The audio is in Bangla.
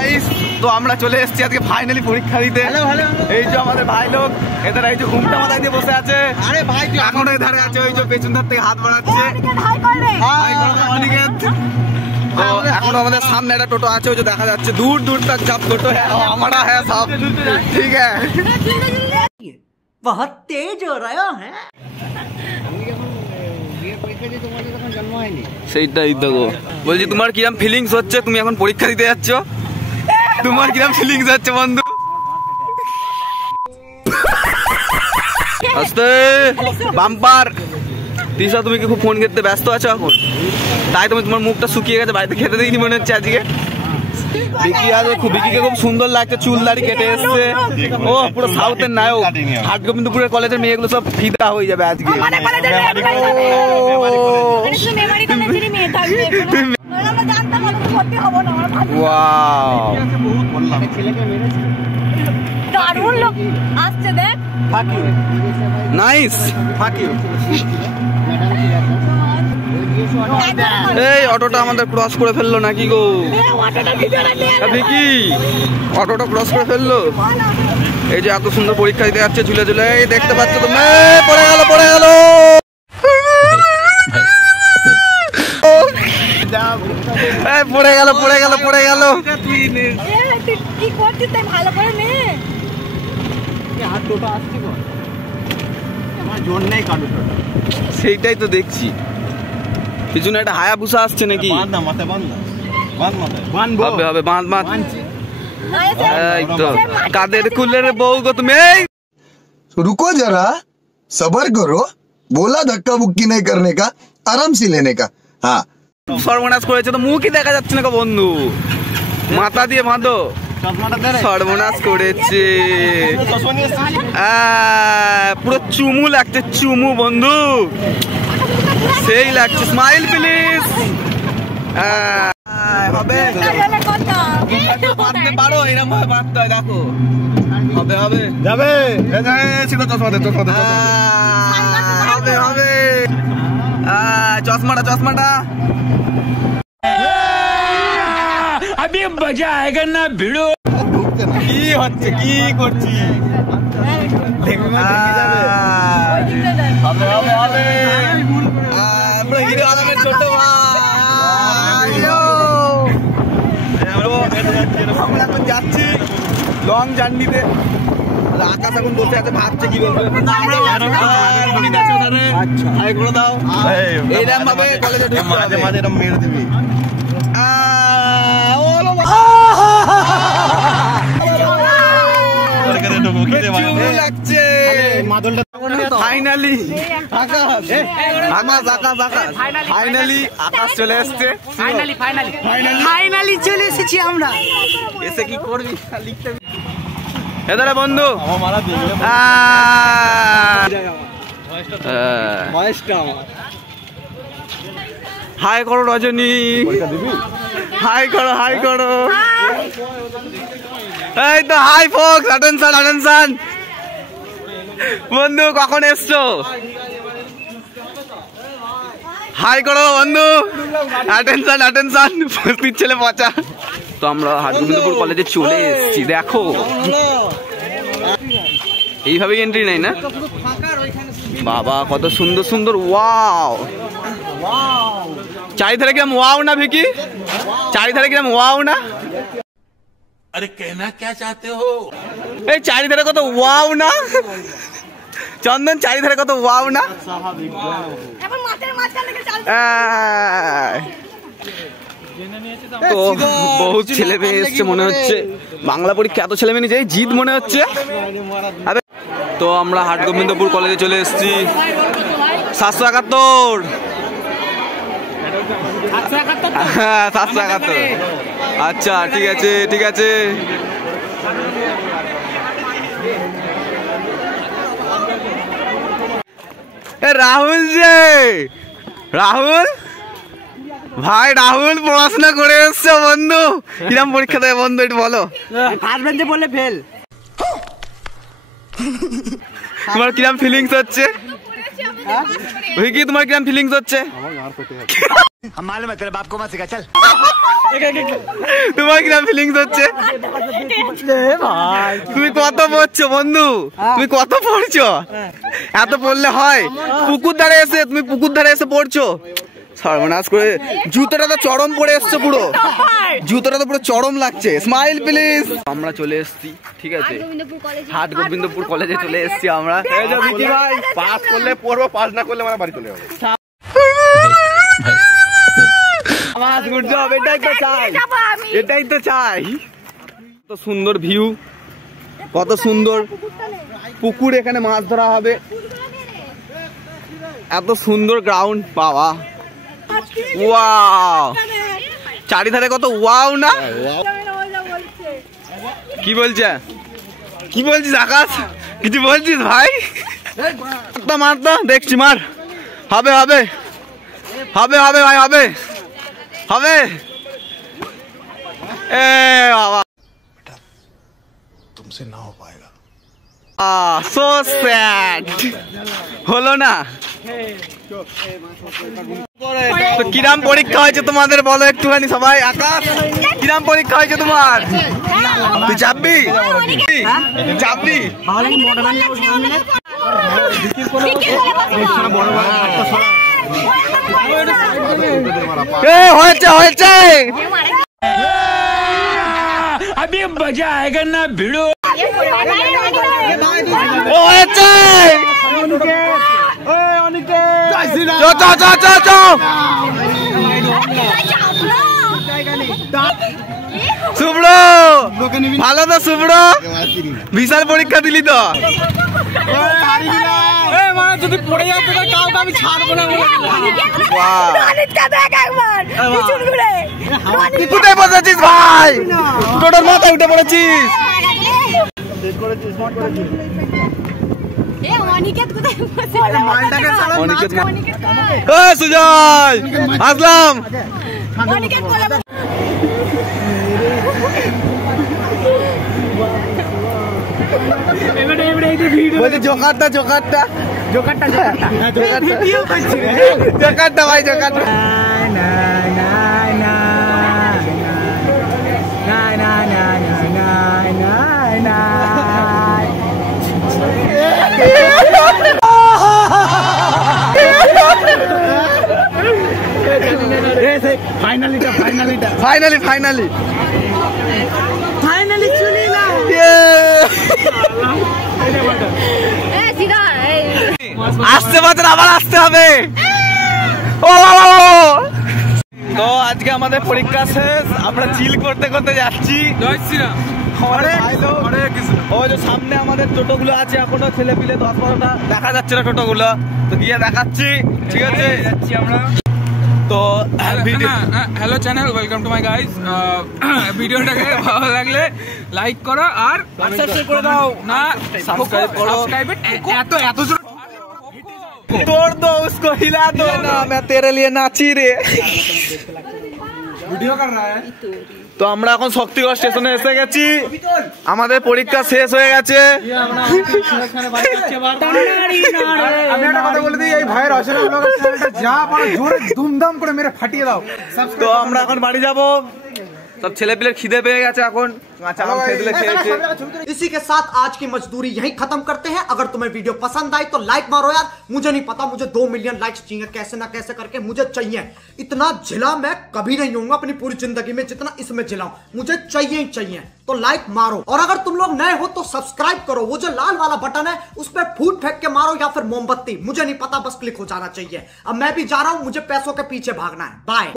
গাইস, তো আমরা চলে এসেছি আজকে ফাইনালি পরীক্ষা দিতে। এই যে আমাদের ভাই লোক, এদের এই যে ঘুমটা মাথায় দিয়ে বসে আছে। আরে ভাই তুই এখন এই ধারে আছে, ওই যে পেছন ধার থেকে হাত বাড়াচ্ছে। তো এখন আমাদের সামনে একটা টোটো আছে, ওই যে দেখা যাচ্ছে দূর দূর তক সব টোটো हमारा है सब, ठीक है। बहुत तेज हो रहा है। সেইটাই দেখো, বলছি তোমার কিরম ফিলিংস হচ্ছে? তুমি এখন পরীক্ষা দিতে যাচ্ছ, তোমার কিরম ফিলিংস হচ্ছে বন্ধু? আস্তে বাম্পার। তিশা, তুমি কি খুব ফোন করতে ব্যস্ত আছো এখন? তাই তুমি তোমার মুখটা শুকিয়ে গেছে, বাড়িতে খেতে দিইনি মনে হচ্ছে আজকে। বিকিকে খুব সুন্দর লাগছে, চুল দাড়ি কেটে এসছে। ও পুরো সাউথের নায়ক। হাটগোবিন্দপুরের কলেজের মেয়েগুলো সব ফিদা হয়ে যাবে আজকে। নাইস। এই অটোটা আমাদের ক্রস করে ফেললো নাকি গো? ভিকি অটোটা ক্রস করে ফেললো। এই যে এত সুন্দর পরীক্ষা দিতে যাচ্ছে ঝুলে ঝুলে, দেখতে পাচ্ছ তুমি? পড়ে গেল পড়ে গেল। পড়ে গেল পড়ে গেল পড়ে গেল। সেইটাই তো দেখছি, পিছনে একটা হায়াবুসা আসছে নাকি? হবে হবে, বাঁধ বাঁধ। এই তো কাদের কুলের বউ গো তুমি। रुको जरा सबर करो, बोला धक्का बुक्की नहीं करने का, आराम से लेने का। हाँ সর্বনাশ করেছে তো, মুখই দেখা যাচ্ছে না গো বন্ধু, মাথা দিয়ে বাঁধো। সর্বনাশ করেছে, পুরো চুমু লাগছে, চুমু বন্ধু, সেই লাগছে। Smile please. হবে বাঁধতে পারো, এরকম ভাবে বাঁধতে হয়, দেখো হবে হবে যাবে। হবে হবে, চশমাটা চশমাটা। अभी मजा आएगा ना भिड़ो। কি হচ্ছে, কি করছি? হবে হবে হবে। আমরা হিরো আলমের ছোট ভাই, আমরা এখন যাচ্ছি লং জার্নিতে। আকাশ এখন বসে আছে, ভাবছে কি বলবে। এইরকম ভাবে কলেজে মাঝে মাঝে এরকম মেরে দিবি। ফাইনালি আকাশ চলে এসছে। ফাইনালি চলে এসেছি আমরা। এসে কি করবি? এদারে বন্ধু, হাই করো রজনী, হাই করো হাই করো। এই তো হাই ফোক্স, অ্যাটেনশন অ্যাটেনশন। বন্ধু কখন এসছো? হাই করো বন্ধু, অ্যাটেনশন অ্যাটেনশন। উপস্থিত ছেলে পচা। তো আমরা হাটগোবিন্দপুর কলেজে চলে এসেছি, দেখো এইভাবে এন্ট্রি নেই না বাবা, কত সুন্দর সুন্দর। ওয়াও, চারিধারে কিরম ওয়াও না ভিকি? চারিধারে কিরম ওয়াও না? अरे कहना क्या चाहते हो? এই চারিধারে কত ওয়াও না চন্দন? চারিধারে কত ওয়াও না? তো বহুত ছেলে মেয়ে এসছে মনে হচ্ছে, বাংলা পরীক্ষা এত ছেলে মেয়ে নিয়ে জিদ মনে হচ্ছে। তো আমরা হাটগোবিন্দপুর কলেজে চলে এসেছি। 771। হ্যাঁ 771। আচ্ছা ঠিক আছে ঠিক আছে। রাহুল যে, রাহুল ভাই, রাহুল পড়াশোনা করে এসছো বন্ধু? কিরম পরীক্ষা দেয় বন্ধু একটু বলো। ফার্স্ট বেঞ্চে বললে ফেল। তোমার কিরম ফিলিংস হচ্ছে? ভিকি তোমার কিরম ফিলিংস হচ্ছে? हम मालूम है तेरे बाप को मत सिखा, चल। তোমার কিরকম ফিলিংস হচ্ছে? তুমি কত পড়ছো বন্ধু? তুমি কত পড়ছো? এত পড়লে হয়? পুকুর ধারে এসে তুমি পুকুর ধারে এসে পড়ছো? সর্বনাশ করে, জুতোটা তো চরম পরে এসছো পুরো, জুতোটা তো পুরো চরম লাগছে। Smile please. আমরা চলে এসেছি, ঠিক আছে, হাট গোবিন্দপুর কলেজে চলে এসেছি আমরা। পাস করলে পড়বো, পাস না করলে আমার বাড়ি চলে যাবো। গুড জব, এটাই তো চাই, এটাই তো চাই। কত সুন্দর ভিউ, কত সুন্দর পুকুর, এখানে মাছ ধরা হবে, এত সুন্দর গ্রাউন্ড। বাবা ওয়াও, চারিধারে কত ওয়াও না? কি বলছে, কি বলছিস আকাশ? কিছু বলছিস ভাই? মারতো দেখছি, মার, হবে হবে হবে হবে ভাই, হবে হবে। এ বাবা, तुमसे ना हो पाएगा। সো স্যাড, হলো না। তো কিরাম পরীক্ষা হয়েছে তোমাদের বলো একটুখানি সবাই। আকাশ, কিরাম পরীক্ষা হয়েছে তোমার? তুই চাপবি, চাপবি? হয়েছে হয়েছে, अभी मजा आएगा ना भिड़ो। হয়েছে। শুভ্র, ভালো তো শুভ্র? বিশাল পরীক্ষা দিলি তো। যদি পড়ে যায় তো কাউকে আমি ছাড়বো না। কোথায় বসেছিস ভাই? টোটোর মাথায় উঠে পড়েছিস। সুজয়, আসলাম। বলছি জোকারটা, জোকারটা, জোকারটা, জোকারটা ভাই, জোকারটা। ফাইনালি ফাইনালি ফাইনালি ফাইনালি চলে না। আসতে পারছেন, আবার আসতে হবে। ও তো আজকে আমাদের পরীক্ষা শেষ, আমরা চিল করতে করতে যাচ্ছি। ওই যে সামনে আমাদের টোটোগুলো আছে, এখনো ছেলে পিলে 10-12টা দেখা যাচ্ছে না টোটোগুলো, তো গিয়ে দেখাচ্ছি, ঠিক আছে? যাচ্ছি আমরা। তো hello channel, welcome to my guys. ভিডিওটাকে ভালো লাগলে লাইক করো আর সাবস্ক্রাইব করে দাও। না সাবস্ক্রাইব করো, এত এত জোর तोड़ दो उसको, हिला दो ना, मैं तेरे लिए नाची रे। ভিডিও কর रहा है। তো আমরা এখন শক্তিগড় স্টেশনে এসে গেছি, আমাদের পরীক্ষা শেষ হয়ে গেছে। আমি একটা কথা বলে দিই, এই ভাইয়ের অচেনা ব্লগের চ্যানেলটা যা বড় জোরে দুমদাম করে মেরে ফাটিয়ে দাও। তো আমরা এখন বাড়ি যাব, সব ছেলে পিলের খিদে পেয়ে গেছে, এখন কাঁচা আম খেতে খেয়েছে। इसी के साथ आज की मजदूरी यहीं खत्म करते हैं। अगर तुम्हें वीडियो पसंद आई तो लाइक मारो यार। मुझे नहीं पता, मुझे 2 मिलियन लाइक्स चाहिए, कैसे ना कैसे करके मुझे चाहिए। इतना झिला मैं कभी नहीं होऊंगा अपनी पूरी जिंदगी में जितना इसमें झिलाऊं, मुझे चाहिए ही चाहिए। तो लाइक मारो, और अगर तुम लोग नए हो तो सब्सक्राइब करो। वो जो लाल वाला बटन है उस पर फूट फेंक के मारो या फिर मोमबत्ती, मुझे नहीं पता, बस क्लिक हो जाना चाहिए। अब मैं भी जा रहा हूं, मुझे पैसों के पीछे भागना है। बाय।